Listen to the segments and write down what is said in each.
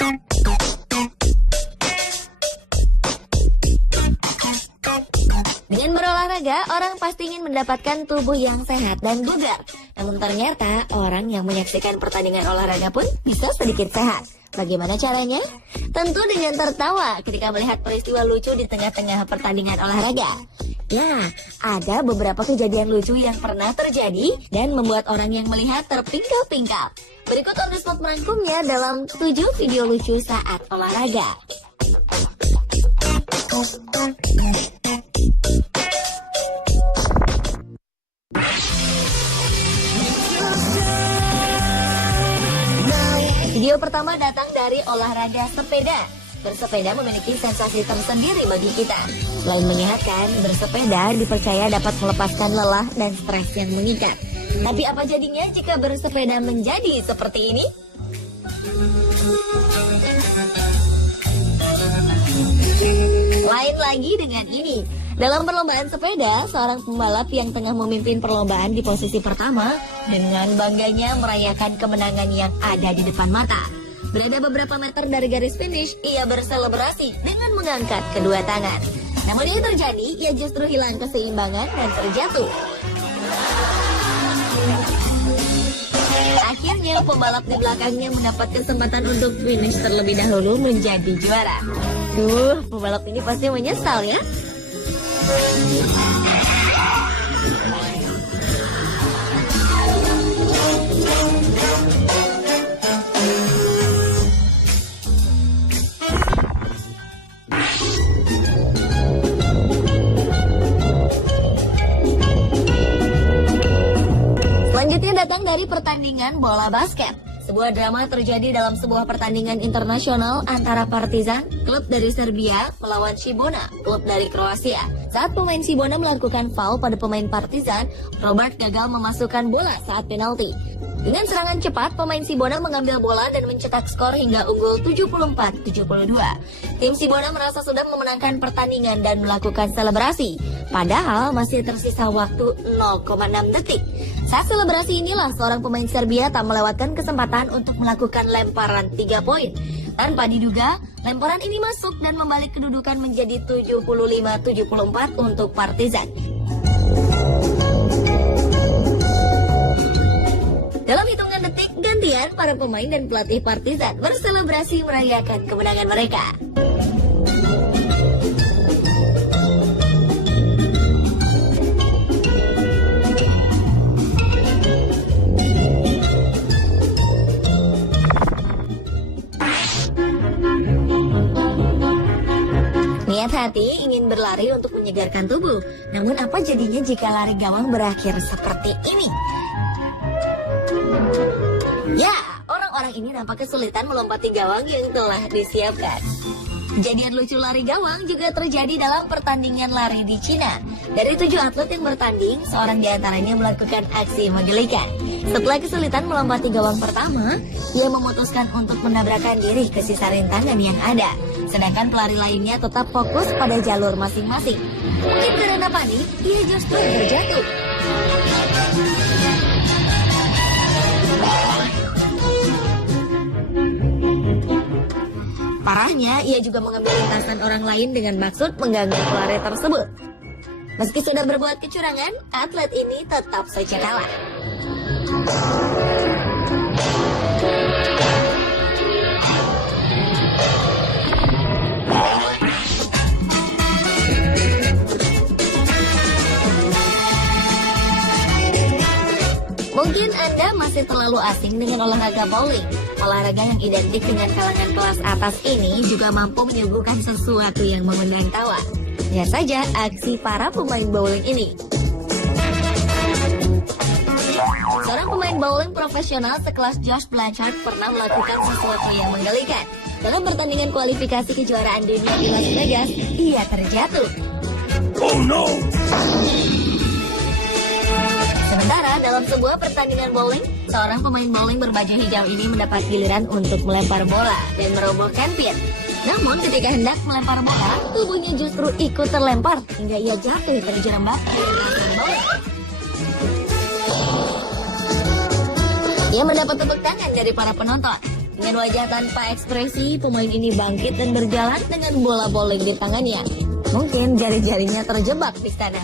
Dengan berolahraga, orang pasti ingin mendapatkan tubuh yang sehat dan bugar. Namun ternyata, orang yang menyaksikan pertandingan olahraga pun bisa sedikit sehat. Bagaimana caranya? Tentu dengan tertawa ketika melihat peristiwa lucu di tengah-tengah pertandingan olahraga. Ya, ada beberapa kejadian lucu yang pernah terjadi dan membuat orang yang melihat terpingkal-pingkal. Berikut On The Spot merangkumnya dalam 7 video lucu saat olahraga. Video pertama datang dari olahraga sepeda. Bersepeda memiliki sensasi tersendiri bagi kita. Selain menyehatkan, bersepeda dipercaya dapat melepaskan lelah dan stres yang mengikat. Tapi apa jadinya jika bersepeda menjadi seperti ini? Lain lagi dengan ini. Dalam perlombaan sepeda, seorang pembalap yang tengah memimpin perlombaan di posisi pertama dengan bangganya merayakan kemenangan yang ada di depan mata. Berada beberapa meter dari garis finish, ia berselebrasi dengan mengangkat kedua tangan. Namun ini terjadi, ia justru hilang keseimbangan dan terjatuh. Akhirnya pembalap di belakangnya mendapat kesempatan untuk finish terlebih dahulu menjadi juara. Duh, pembalap ini pasti menyesal ya. Selanjutnya datang dari pertandingan bola basket. Sebuah drama terjadi dalam sebuah pertandingan internasional antara Partizan, klub dari Serbia, melawan Cibona, klub dari Kroasia. Saat pemain Cibona melakukan foul pada pemain Partizan, Robert gagal memasukkan bola saat penalti. Dengan serangan cepat, pemain Cibona mengambil bola dan mencetak skor hingga unggul 74-72. Tim Cibona merasa sudah memenangkan pertandingan dan melakukan selebrasi. Padahal masih tersisa waktu 0,6 detik. Saat selebrasi inilah seorang pemain Serbia tak melewatkan kesempatan untuk melakukan lemparan 3 poin. Tanpa diduga, lemparan ini masuk dan membalik kedudukan menjadi 75-74 untuk Partizan. Dalam hitungan detik, gantian para pemain dan pelatih Partizan berselebrasi merayakan kemenangan mereka. Niat hati ingin berlari untuk menyegarkan tubuh. Namun apa jadinya jika lari gawang berakhir seperti ini? Ya, orang-orang ini nampak kesulitan melompati gawang yang telah disiapkan. Kejadian lucu lari gawang juga terjadi dalam pertandingan lari di Cina. Dari 7 atlet yang bertanding, seorang diantaranya melakukan aksi menggelikan. Setelah kesulitan melompati gawang pertama, ia memutuskan untuk menabrakkan diri ke sisa rintangan yang ada. Sedangkan pelari lainnya tetap fokus pada jalur masing-masing. Mungkin karena panik, ia justru terjatuh. Parahnya, ia juga mengambil lintasan orang lain dengan maksud mengganggu pelari tersebut. Meski sudah berbuat kecurangan, atlet ini tetap saja kalah. Mungkin Anda masih terlalu asing dengan olahraga bowling. Olahraga yang identik dengan kalangan kelas atas ini juga mampu menyuguhkan sesuatu yang mengundang tawa. Lihat saja aksi para pemain bowling ini. Seorang pemain bowling profesional sekelas Josh Blanchard pernah melakukan sesuatu yang menggelikan. Dalam pertandingan kualifikasi kejuaraan dunia di Las Vegas, ia terjatuh. Oh no! Sementara dalam sebuah pertandingan bowling, seorang pemain bowling berbaju hijau ini mendapat giliran untuk melempar bola dan merobohkan pin. Namun ketika hendak melempar bola, tubuhnya justru ikut terlempar hingga ia jatuh terjerembab di lintasan bowling. Ia mendapat tepuk tangan dari para penonton. Dengan wajah tanpa ekspresi, pemain ini bangkit dan berjalan dengan bola bowling di tangannya. Mungkin jari-jarinya terjebak di sana.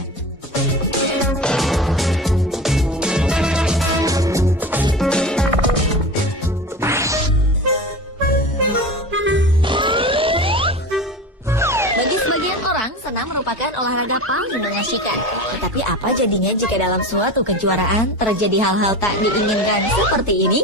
Bagi sebagian orang, senam merupakan olahraga paling mengasyikan. Tetapi apa jadinya jika dalam suatu kejuaraan terjadi hal-hal tak diinginkan seperti ini?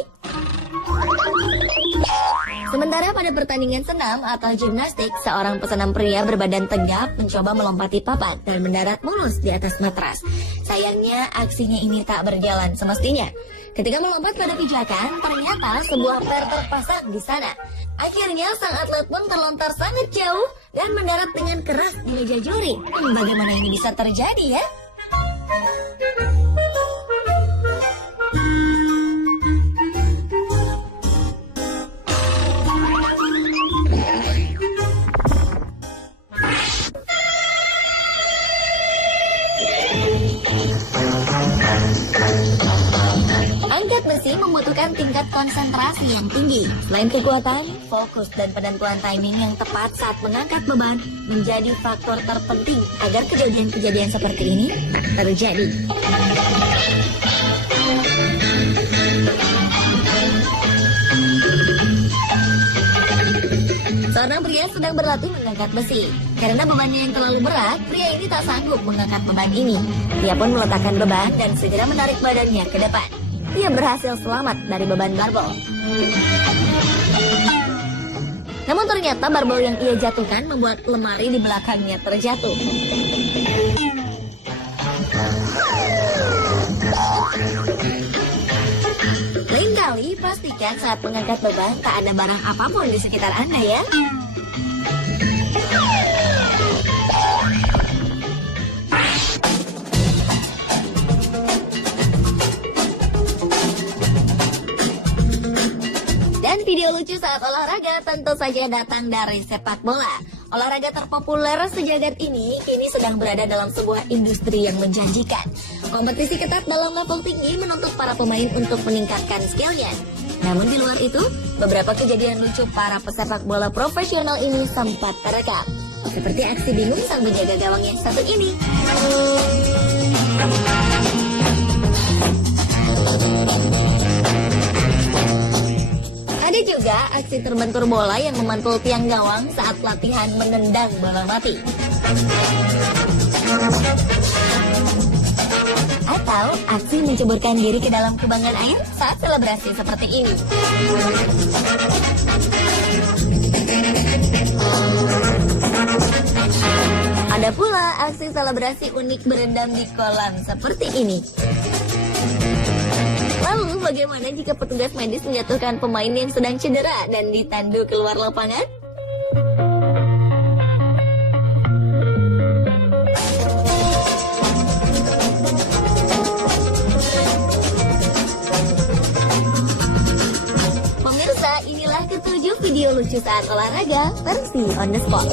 Sementara pada pertandingan senam atau gimnastik, seorang pesenam pria berbadan tegap mencoba melompati papan dan mendarat mulus di atas matras. Sayangnya, aksinya ini tak berjalan semestinya. Ketika melompat pada pijakan, ternyata sebuah per terpasang di sana. Akhirnya, sang atlet pun terlontar sangat jauh dan mendarat dengan keras di meja juri. Bagaimana ini bisa terjadi ya? Angkat besi membutuhkan tingkat konsentrasi yang tinggi. Selain kekuatan, fokus dan penentuan timing yang tepat saat mengangkat beban menjadi faktor terpenting agar kejadian-kejadian seperti ini terjadi. Seorang pria sedang berlatih mengangkat besi. Karena bebannya yang terlalu berat, pria ini tak sanggup mengangkat beban ini. Dia pun meletakkan beban dan segera menarik badannya ke depan. Ia berhasil selamat dari beban barbel. Namun ternyata barbel yang ia jatuhkan membuat lemari di belakangnya terjatuh. Lain kali, pastikan saat mengangkat beban tak ada barang apapun di sekitar Anda ya. Dan video lucu saat olahraga tentu saja datang dari sepak bola. Olahraga terpopuler sejagat ini kini sedang berada dalam sebuah industri yang menjanjikan. Kompetisi ketat dalam level tinggi menuntut para pemain untuk meningkatkan skillnya. Namun di luar itu, beberapa kejadian lucu para pesepak bola profesional ini sempat terekam. Seperti aksi bingung sang penjaga gawang yang satu ini. Ada juga aksi terbentur bola yang memantul tiang gawang saat latihan menendang bola mati. Atau aksi menceburkan diri ke dalam kubangan air saat selebrasi seperti ini. Ada pula aksi selebrasi unik berendam di kolam seperti ini. Lalu bagaimana jika petugas medis menjatuhkan pemain yang sedang cedera dan ditandu keluar lapangan? Pemirsa, inilah ketujuh video lucu saat olahraga versi on the spot.